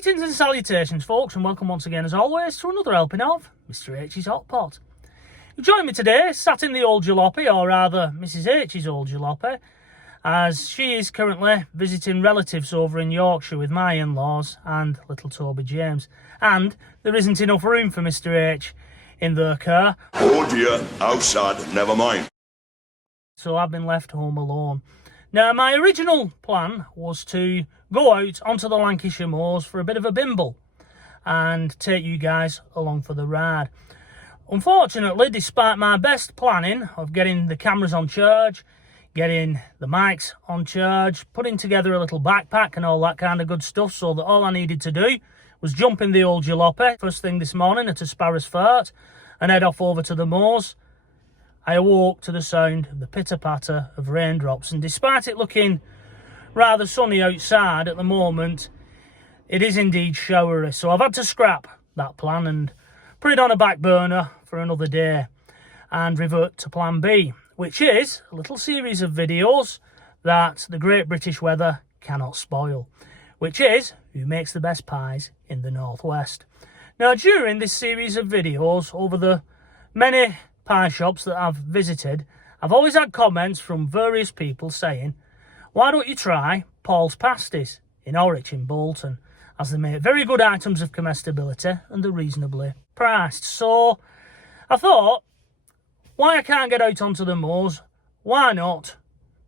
Greetings and salutations, folks, and welcome once again, as always, to another helping of Mr H's Hot Pot. You join me today, sat in the old jalopy, or rather, Mrs H's old jalopy, as she is currently visiting relatives over in Yorkshire with my in-laws and little Toby James. And there isn't enough room for Mr H in their car. Oh dear, how sad, never mind. So I've been left home alone. Now, my original plan was to go out onto the Lancashire moors for a bit of a bimble and take you guys along for the ride. Unfortunately, despite my best planning of getting the cameras on charge, getting the mics on charge, putting together a little backpack and all that kind of good stuff, so that all I needed to do was jump in the old jalopy first thing this morning at a sparrow's fart and head off over to the moors, I awoke to the sound of the pitter-patter of raindrops, and despite it looking rather sunny outside at the moment, it is indeed showery. So I've had to scrap that plan and put it on a back burner for another day and revert to plan B, which is a little series of videos that the Great British weather cannot spoil, which is who makes the best pies in the Northwest. Now, during this series of videos, over the many pie shops that I've visited, I've always had comments from various people saying, why don't you try Paul's Pasties in Horwich in Bolton, as they make very good items of comestibility and they're reasonably priced. So I thought, why I can't get out onto the moors, why not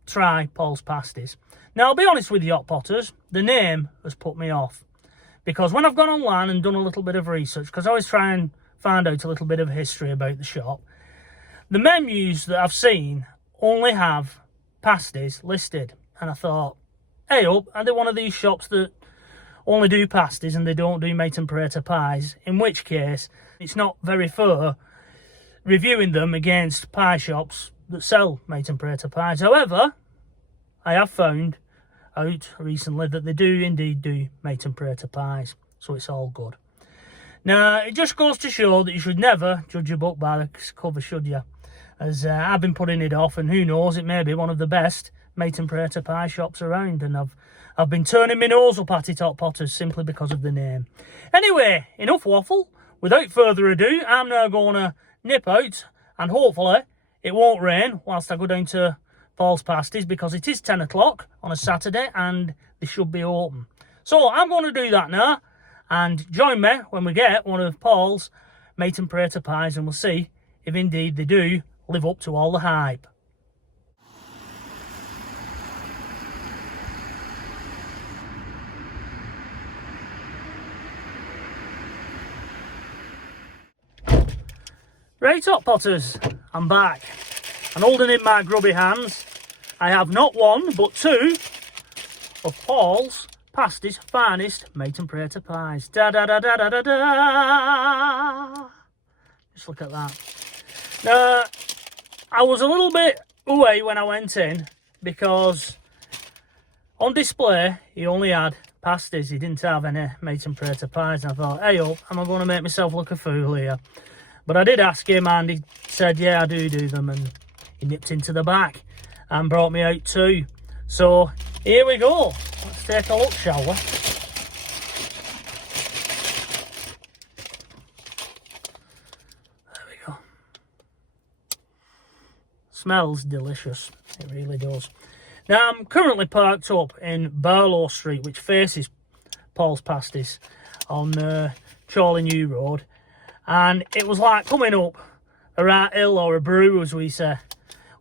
try Paul's Pasties? Now, I'll be honest with you, Hot Potters, the name has put me off, because when I've gone online and done a little bit of research, because I always try and find out a little bit of history about the shop, the menus that I've seen only have pasties listed. And I thought, hey up, are they one of these shops that only do pasties and they don't do mate and pareto pies? In which case, it's not very fair reviewing them against pie shops that sell mate and pareto pies. However, I have found out recently that they do indeed do mate and pareto pies. So it's all good. Now, it just goes to show that you should never judge a book by the cover, should you? As I've been putting it off, and who knows, it may be one of the best mate and pareto pie shops around, and I've been turning my nose up at it, Hot Potters, simply because of the name. Anyway, enough waffle. Without further ado, I'm now going to nip out, and hopefully it won't rain whilst I go down to Paul's Pasties, because it is 10 o'clock on a Saturday and they should be open. So I'm going to do that now, and join me when we get one of Paul's mate and pareto pies, and we'll see if indeed they do live up to all the hype. Right, Hot Potters, I'm back, and holding in my grubby hands, I have not one but two of Paul's Pasties' finest mate and pareto pies. Da da da da da da da. Just look at that. Now, I was a little bit away when I went in, because on display he only had pasties. He didn't have any mate and pareto pies, and I thought, hey up, am I going to make myself look a fool here? But I did ask him, and he said, yeah, I do them, and he nipped into the back and brought me out two. So here we go. Let's take a look, shall we? There we go. Smells delicious. It really does. Now, I'm currently parked up in Barlow Street, which faces Paul's Pasties on Chorley New Road. And it was like coming up a right hill, or a brew, as we say,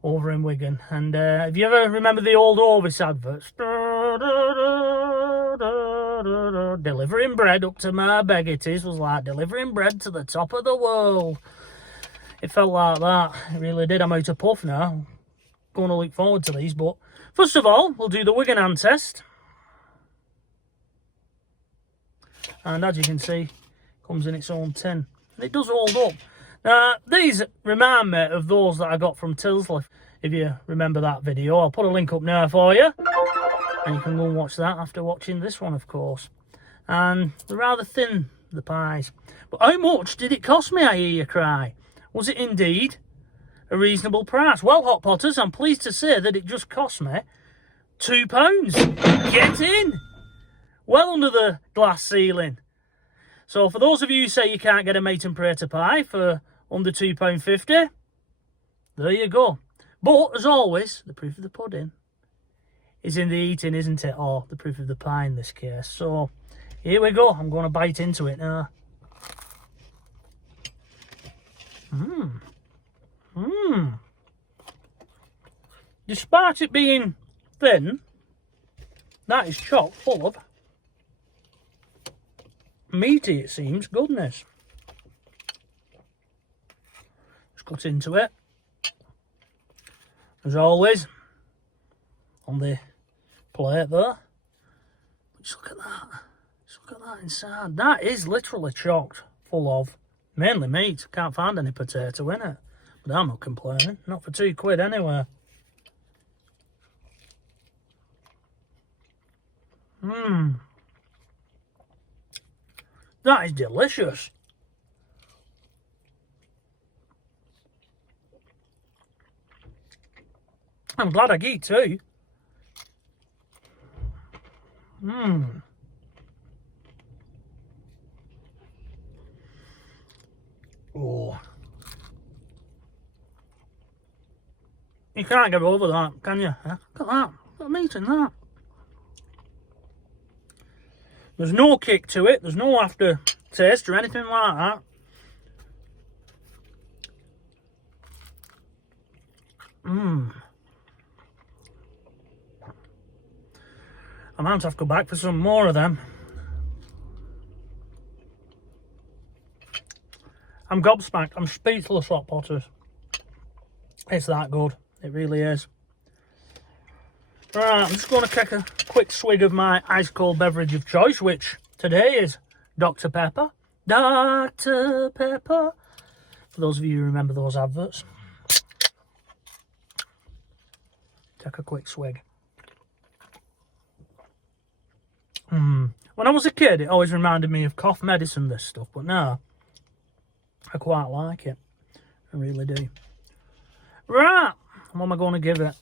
over in Wigan. And if you ever remember the old Ovis adverts, delivering bread up to my beggities was like delivering bread to the top of the world. It felt like that. It really did. I'm out of puff now. Going to look forward to these. But first of all, we'll do the Wigan hand test. And as you can see, comes in its own tin. And it does hold up. Now, these remind me of those that I got from Tilsley, if you remember that video. I'll put a link up now for you, and you can go and watch that after watching this one, of course. And they're rather thin, the pies. But how much did it cost me, I hear you cry? Was it indeed a reasonable price? Well, Hot Potters, I'm pleased to say that it just cost me £2. Get in! well under the glass ceiling. So for those of you who say you can't get a mate and prater pie for under £2.50, there you go. But as always, the proof of the pudding is in the eating, isn't it? Or the proof of the pie in this case. So here we go. I'm going to bite into it now. Despite it being thin, that is chock full of meaty, it seems, goodness. Let's cut into it. As always, on the plate there. Just look at that. Just look at that inside. That is literally chocked full of mainly meat. Can't find any potato in it. But I'm not complaining. Not for £2 anyway. That is delicious. I'm glad I eat too. Oh. You can't get over that, can you? Huh? Look at that. Look at meat in that. There's no kick to it. There's no aftertaste or anything like that. I might have to go back for some more of them. I'm gobsmacked. I'm speechless, Hot Potters. It's that good. It really is. Right, I'm just going to take a quick swig of my ice-cold beverage of choice, which today is Dr. Pepper. Dr. Pepper. For those of you who remember those adverts. Take a quick swig. When I was a kid, it always reminded me of cough medicine, this stuff. But now, I quite like it. I really do. Right, what am I going to give it?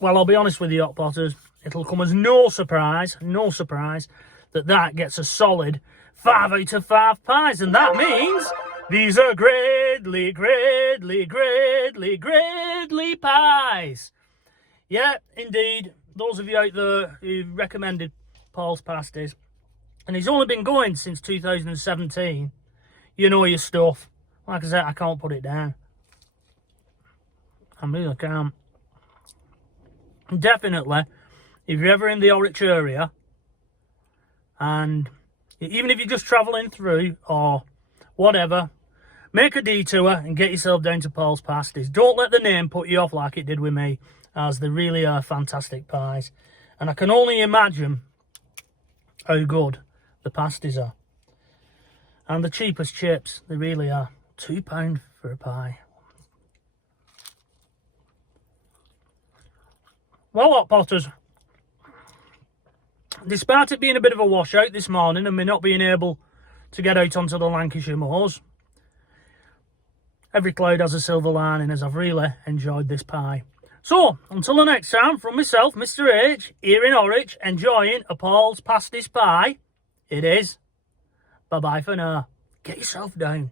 Well, I'll be honest with you, Hot Potters. It'll come as no surprise that gets a solid 5 out of 5 pies. And that means these are gradly pies. Yeah, indeed. Those of you out there who recommended Paul's Pasties, and he's only been going since 2017, you know your stuff. Like I said, I can't put it down. I really can't. Definitely, if you're ever in the Horwich area, and even if you're just travelling through or whatever, make a detour and get yourself down to Paul's Pasties. Don't let the name put you off like it did with me, as they really are fantastic pies. And I can only imagine how good the pasties are. And the cheapest chips, they really are. £2 for a pie. Well, Hot Potters, despite it being a bit of a washout this morning and me not being able to get out onto the Lancashire moors, every cloud has a silver lining, as I've really enjoyed this pie. So, until the next time, from myself, Mr. H, here in Horwich, enjoying a Paul's Pasties pie, it is. Bye-bye for now. Get yourself down.